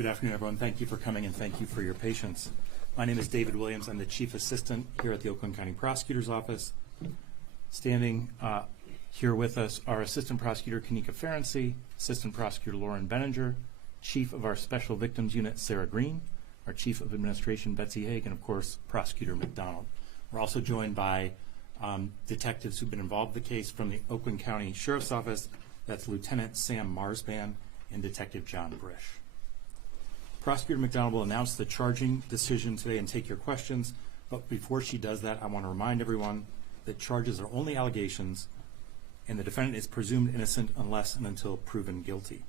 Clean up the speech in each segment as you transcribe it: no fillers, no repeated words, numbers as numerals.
Good afternoon, everyone. Thank you for coming and thank you for your patience. My name is David Williams. I'm the Chief Assistant here at the Oakland County Prosecutor's Office. Standing here with us are Assistant Prosecutor Kanika Ferenczi, Assistant Prosecutor Lauren Benninger, Chief of our Special Victims Unit Sarah Green, our Chief of Administration Betsy Haig, and of course Prosecutor McDonald. We're also joined by detectives who've been involved in the case from the Oakland County Sheriff's Office. That's Lieutenant Sam Marsban and Detective John Brish. Prosecutor McDonald will announce the charging decision today and take your questions, but before she does that, I want to remind everyone that charges are only allegations and the defendant is presumed innocent unless and until proven guilty.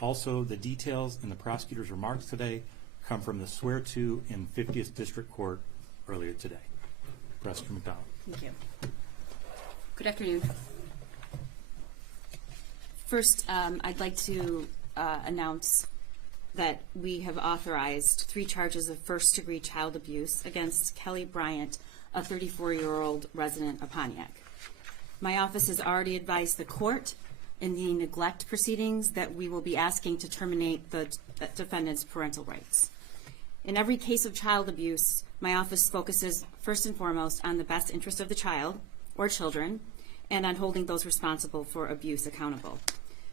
Also, the details in the prosecutor's remarks today come from the swear-to in 50th District Court earlier today. Prosecutor McDonald. Thank you. Good afternoon. First, I'd like to announce that we have authorized 3 charges of first-degree child abuse against Kelli Bryant, a 34-year-old resident of Pontiac. My office has already advised the court in the neglect proceedings that we will be asking to terminate the defendant's parental rights. In every case of child abuse, my office focuses first and foremost on the best interest of the child or children and on holding those responsible for abuse accountable.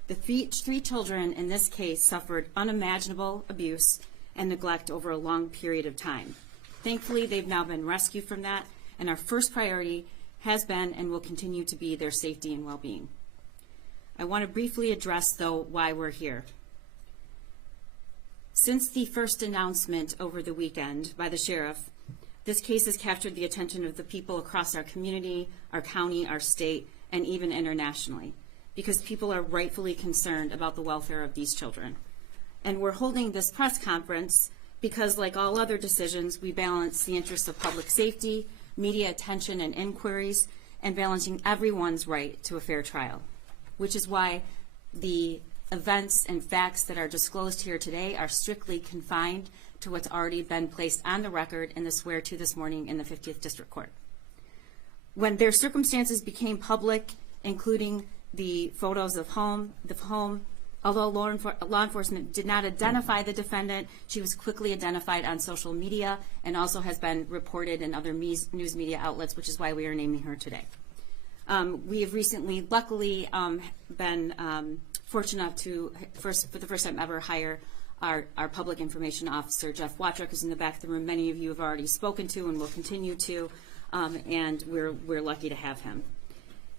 The three children in this case suffered unimaginable abuse and neglect over a long period of time. Thankfully, they've now been rescued from that, and our first priority has been and will continue to be their safety and well-being. I want to briefly address, though, why we're here. Since the first announcement over the weekend by the sheriff, this case has captured the attention of the people across our community, our county, our state, and even internationally, because people are rightfully concerned about the welfare of these children. And we're holding this press conference because, like all other decisions, we balance the interests of public safety, media attention and inquiries, and balancing everyone's right to a fair trial, which is why the events and facts that are disclosed here today are strictly confined to what's already been placed on the record in the swear-to this morning in the 50th District Court. When their circumstances became public, including the photos of the home, although law enforcement did not identify the defendant, she was quickly identified on social media and also has been reported in other news media outlets, which is why we are naming her today. We have recently, luckily, been fortunate enough to, for the first time ever, hire our public information officer, Jeff Watruck, who's in the back of the room. Many of you have already spoken to and will continue to, and we're lucky to have him.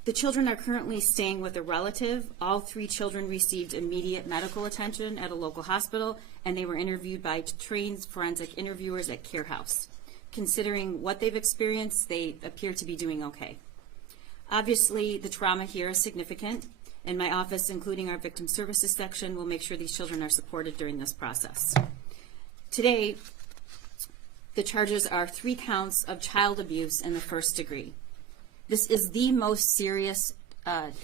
The children are currently staying with a relative. All 3 children received immediate medical attention at a local hospital, and they were interviewed by trained forensic interviewers at Care House. Considering what they've experienced, they appear to be doing okay. Obviously, the trauma here is significant, and my office, including our victim services section, will make sure these children are supported during this process. Today, the charges are 3 counts of child abuse in the first degree. This is the most serious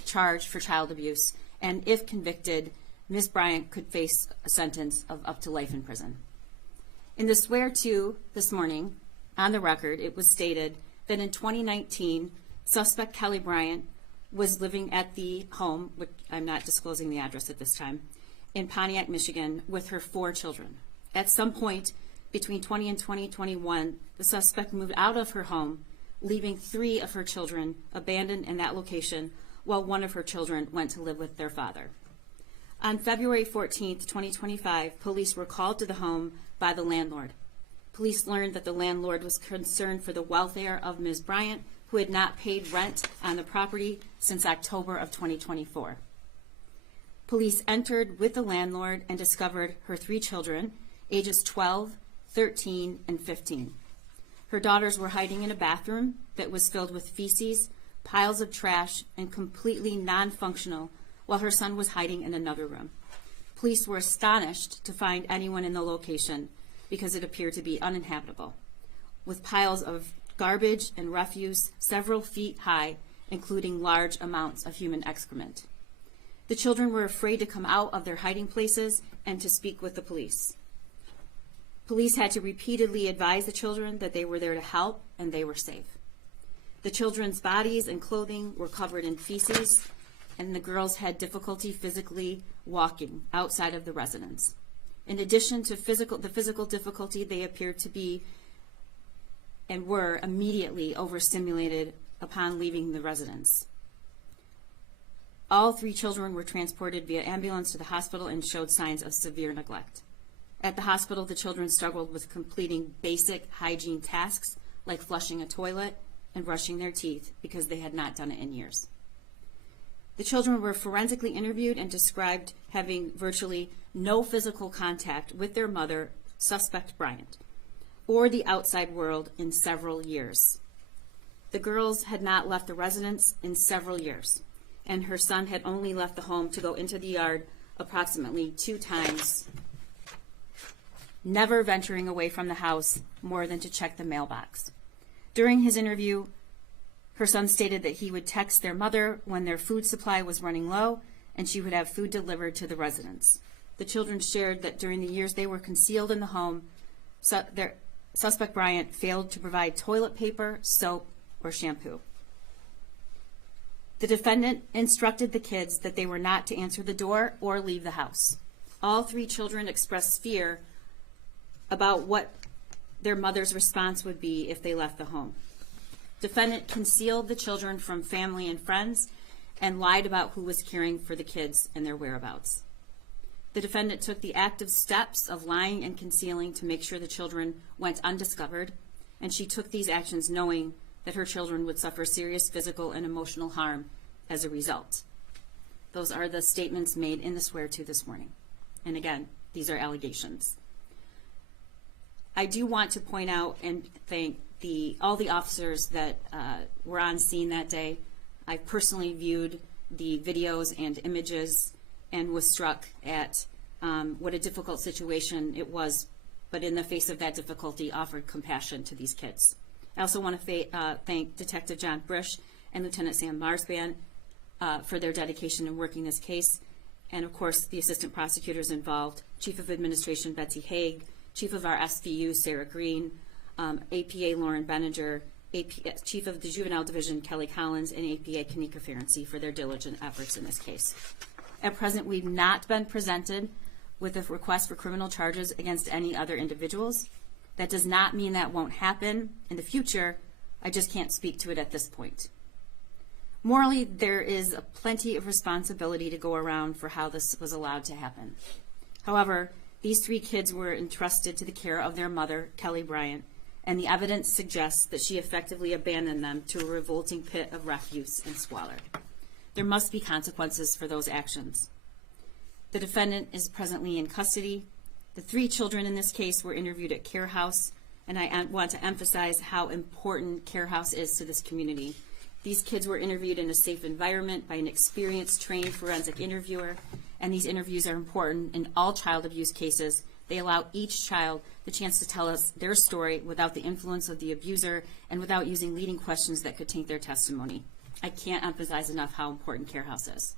charge for child abuse, and if convicted, Ms. Bryant could face a sentence of up to life in prison. In the swear-to this morning, on the record, it was stated that in 2019, suspect Kelli Bryant was living at the home, which I'm not disclosing the address at this time, in Pontiac, Michigan, with her 4 children. At some point between 20 and 2021, the suspect moved out of her home, leaving 3 of her children abandoned in that location, while 1 of her children went to live with their father. On February 14th, 2025, police were called to the home by the landlord. Police learned that the landlord was concerned for the welfare of Ms. Bryant, who had not paid rent on the property since October of 2024. Police entered with the landlord and discovered her 3 children, ages 12, 13, and 15. Her daughters were hiding in a bathroom that was filled with feces, piles of trash, and completely non-functional, while her son was hiding in another room. Police were astonished to find anyone in the location because it appeared to be uninhabitable, with piles of garbage and refuse several feet high, including large amounts of human excrement. The children were afraid to come out of their hiding places and to speak with the police. Police had to repeatedly advise the children that they were there to help and they were safe. The children's bodies and clothing were covered in feces, and the girls had difficulty physically walking outside of the residence. In addition to the physical difficulty, they appeared to be and were immediately overstimulated upon leaving the residence. All 3 children were transported via ambulance to the hospital and showed signs of severe neglect. At the hospital, the children struggled with completing basic hygiene tasks like flushing a toilet and brushing their teeth because they had not done it in years. The children were forensically interviewed and described having virtually no physical contact with their mother, suspect Bryant, or the outside world in several years. The girls had not left the residence in several years, and her son had only left the home to go into the yard approximately 2 times, never venturing away from the house more than to check the mailbox. During his interview, her son stated that he would text their mother when their food supply was running low, and she would have food delivered to the residence. The children shared that during the years they were concealed in the home, their suspect Bryant failed to provide toilet paper, soap, or shampoo. The defendant instructed the kids that they were not to answer the door or leave the house. All 3 children expressed fear about what their mother's response would be if they left the home. Defendant concealed the children from family and friends and lied about who was caring for the kids and their whereabouts. The defendant took the active steps of lying and concealing to make sure the children went undiscovered, and she took these actions knowing that her children would suffer serious physical and emotional harm as a result. Those are the statements made in the swear-to this morning. And again, these are allegations. I do want to point out and thank all the officers that were on scene that day. I personally viewed the videos and images and was struck at what a difficult situation it was, but in the face of that difficulty, offered compassion to these kids. I also want to thank Detective John Brish and Lieutenant Sam Marsban for their dedication in working this case, and of course the assistant prosecutors involved, Chief of Administration Betsy Haig, Chief of our SVU Sarah Green, APA Lauren Benninger, Chief of the Juvenile Division Kelly Collins, and APA Kanika Ferenczi for their diligent efforts in this case. At present, we've not been presented with a request for criminal charges against any other individuals. That does not mean that won't happen in the future. I just can't speak to it at this point. Morally, there is plenty of responsibility to go around for how this was allowed to happen. However, these 3 kids were entrusted to the care of their mother, Kelli Bryant, and the evidence suggests that she effectively abandoned them to a revolting pit of refuse and squalor. There must be consequences for those actions. The defendant is presently in custody. The 3 children in this case were interviewed at Care House, and I want to emphasize how important Care House is to this community. These kids were interviewed in a safe environment by an experienced, trained forensic interviewer, and these interviews are important in all child abuse cases. They allow each child the chance to tell us their story without the influence of the abuser and without using leading questions that could taint their testimony. I can't emphasize enough how important Care House is.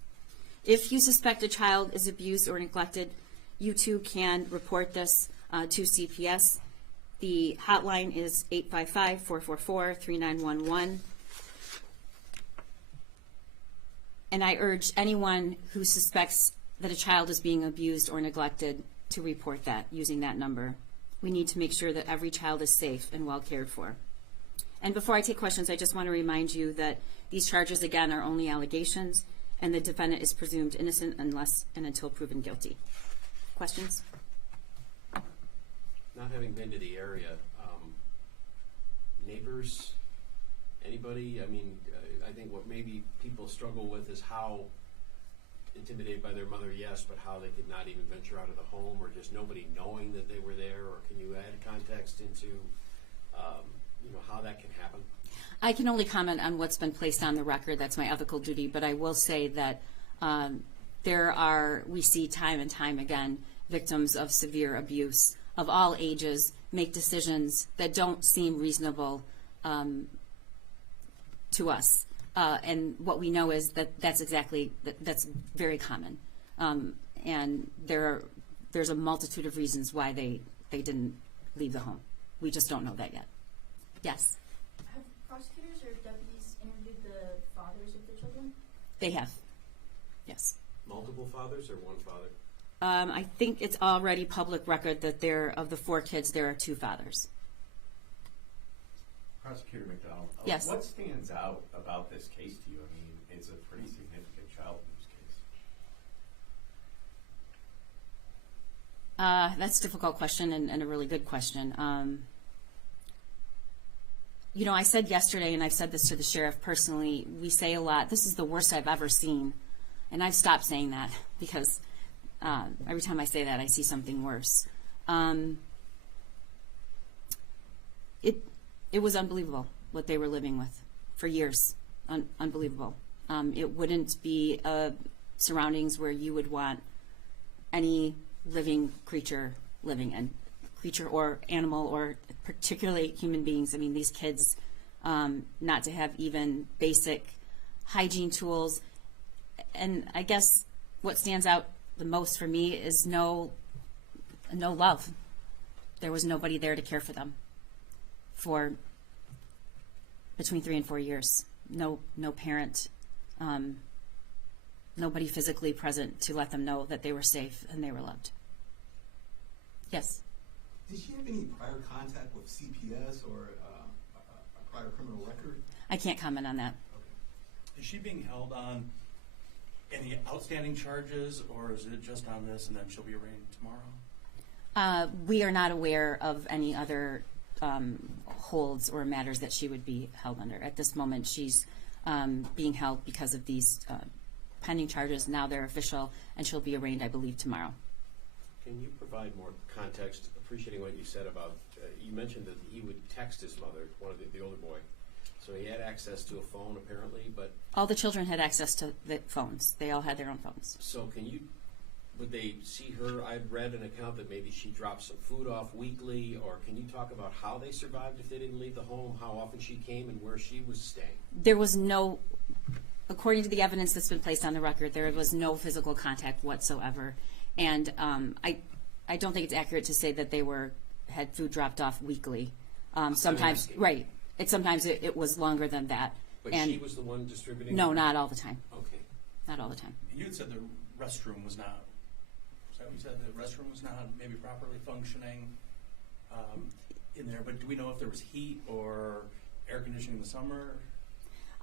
If you suspect a child is abused or neglected, you too can report this to CPS. The hotline is 855-444-3911. And I urge anyone who suspects that a child is being abused or neglected to report that using that number. We need to make sure that every child is safe and well cared for. And before I take questions, I just want to remind you that these charges, again, are only allegations, and the defendant is presumed innocent unless and until proven guilty. Questions? Not having been to the area, neighbors, anybody? I mean, I think what maybe people struggle with is how intimidated by their mother, yes, but how they could not even venture out of the home, or just nobody knowing that they were there. Or can you add context into how that can happen? I can only comment on what's been placed on the record. That's my ethical duty. But I will say that we see time and time again victims of severe abuse of all ages make decisions that don't seem reasonable to us. And what we know is that that's very common. And there's a multitude of reasons why they didn't leave the home. We just don't know that yet. Yes? Have prosecutors or deputies interviewed the fathers of the children? They have. Yes. Multiple fathers or one father? I think it's already public record that of the 4 kids, there are 2 fathers. Prosecutor McDonald, Yes. What stands out about this case to you? I mean, it's a pretty significant child abuse case. That's a difficult question and a really good question. You know, I said yesterday, and I've said this to the sheriff personally, we say a lot, this is the worst I've ever seen. And I've stopped saying that because every time I say that, I see something worse. It was unbelievable what they were living with for years. Unbelievable. It wouldn't be surroundings where you would want any living creature living in, creature or animal, or particularly human beings. I mean, these kids, not to have even basic hygiene tools. And I guess what stands out the most for me is no love. There was nobody there to care for them for between 3 and 4 years. No parent, nobody physically present to let them know that they were safe and they were loved. Yes? Did she have any prior contact with CPS or a prior criminal record? I can't comment on that. Is she being held on any outstanding charges, or is it just on this and then she'll be arraigned tomorrow? We are not aware of any other holds or matters that she would be held under. At this moment, she's being held because of these pending charges. Now they're official, and she'll be arraigned, I believe, tomorrow. Can you provide more context, appreciating what you said about, you mentioned that he would text his mother, one of the older boy. So he had access to a phone apparently, but... All the children had access to the phones. They all had their own phones. So would they see her? I'd read an account that maybe she dropped some food off weekly, or can you talk about how they survived if they didn't leave the home, how often she came, and where she was staying? There was no, according to the evidence that's been placed on the record, there was no physical contact whatsoever. And I don't think it's accurate to say that they had food dropped off weekly. Sometimes, right. Sometimes it was longer than that. But and she was the one distributing? No, not all the time. Okay. Not all the time. You had said the restroom was not, is that what you said? The restroom was not maybe properly functioning in there, but do we know if there was heat or air conditioning in the summer?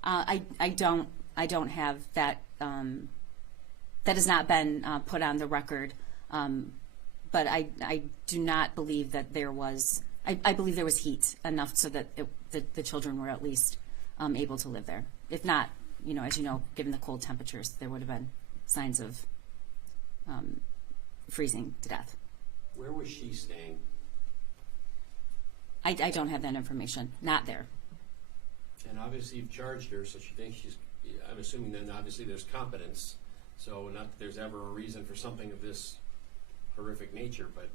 I don't have that. That has not been put on the record, but I do not believe that there was. I believe there was heat enough so that the children were at least able to live there. If not, as you know, given the cold temperatures, there would have been signs of freezing to death. Where was she staying? I don't have that information. Not there. And obviously you've charged her, so she thinks I'm assuming then obviously there's competence. So not that there's ever a reason for something of this horrific nature, but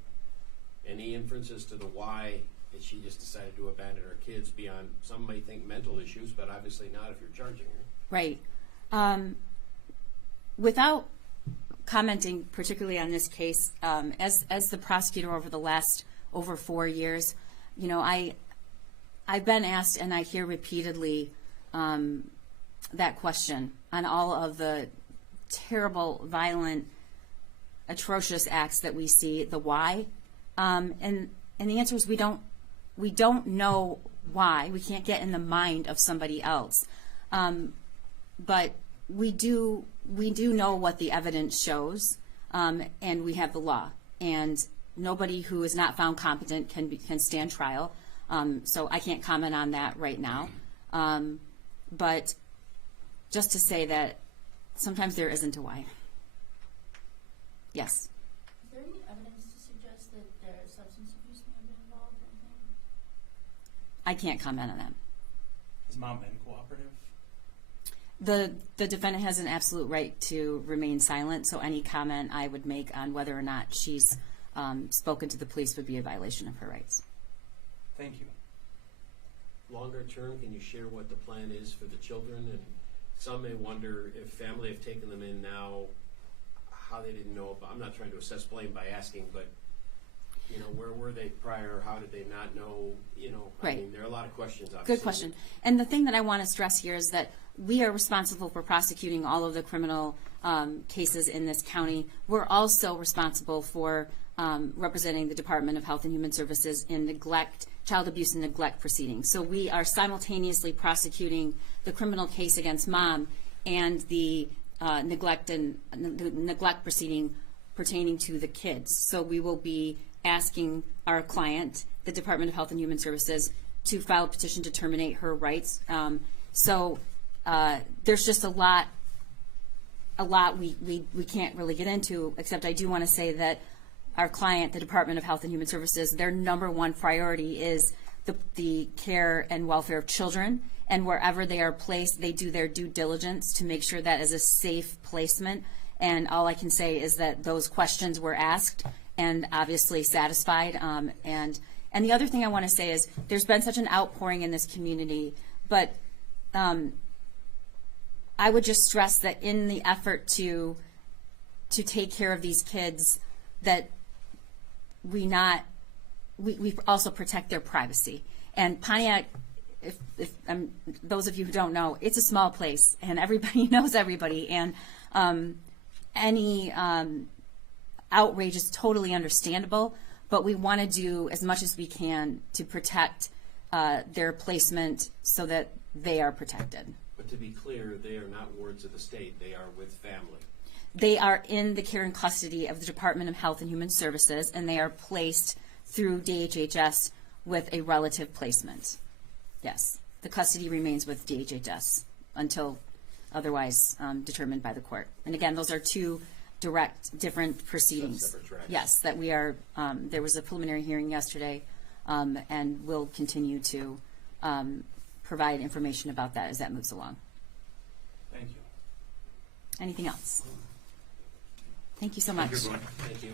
any inferences to the why that she just decided to abandon her kids beyond, some may think mental issues, but obviously not if you're charging her. Right. Without commenting particularly on this case, as the prosecutor over the last over 4 years, I've been asked, and I hear repeatedly that question on all of the terrible, violent, atrocious acts that we see, the why, and the answer is we don't know why. We can't get in the mind of somebody else, but we do know what the evidence shows, and we have the law, and nobody who is not found competent can stand trial. So I can't comment on that right now, but just to say that sometimes there isn't a why. Yes. Is there any evidence to suggest that their substance abuse may have been involved or anything? I can't comment on that. Has mom been cooperative? The defendant has an absolute right to remain silent, so any comment I would make on whether or not she's spoken to the police would be a violation of her rights. Thank you. Longer term, can you share what the plan is for the children? And some may wonder if family have taken them in now, how they didn't know about. I'm not trying to assess blame by asking, but where were they prior? How did they not know? Right. I mean, there are a lot of questions. Obviously. Good question. And the thing that I want to stress here is that we are responsible for prosecuting all of the criminal cases in this county. We're also responsible for representing the Department of Health and Human Services in child abuse and neglect proceedings. So we are simultaneously prosecuting the criminal case against mom and the neglect proceeding pertaining to the kids. So we will be asking our client, the Department of Health and Human Services, to file a petition to terminate her rights. So there's just a lot we can't really get into, except I do want to say that our client, the Department of Health and Human Services, their number one priority is the care and welfare of children, and wherever they are placed, they do their due diligence to make sure that is a safe placement. And all I can say is that those questions were asked and obviously satisfied. And the other thing I want to say is there's been such an outpouring in this community, but I would just stress that in the effort to take care of these kids, that we also protect their privacy. And Pontiac, if those of you who don't know, it's a small place, and everybody knows everybody, and any outrage is totally understandable, but we want to do as much as we can to protect their placement so that they are protected. But to be clear, they are not wards of the state. They are with family. They are in the care and custody of the Department of Health and Human Services, and they are placed through DHHS with a relative placement. Yes, the custody remains with DHHS until otherwise determined by the court. And again, those are two different proceedings. Separate tracks. Yes, that we are, there was a preliminary hearing yesterday, and we'll continue to provide information about that as that moves along. Thank you. Anything else? Thank you so much. Thank you, everyone. Thank you.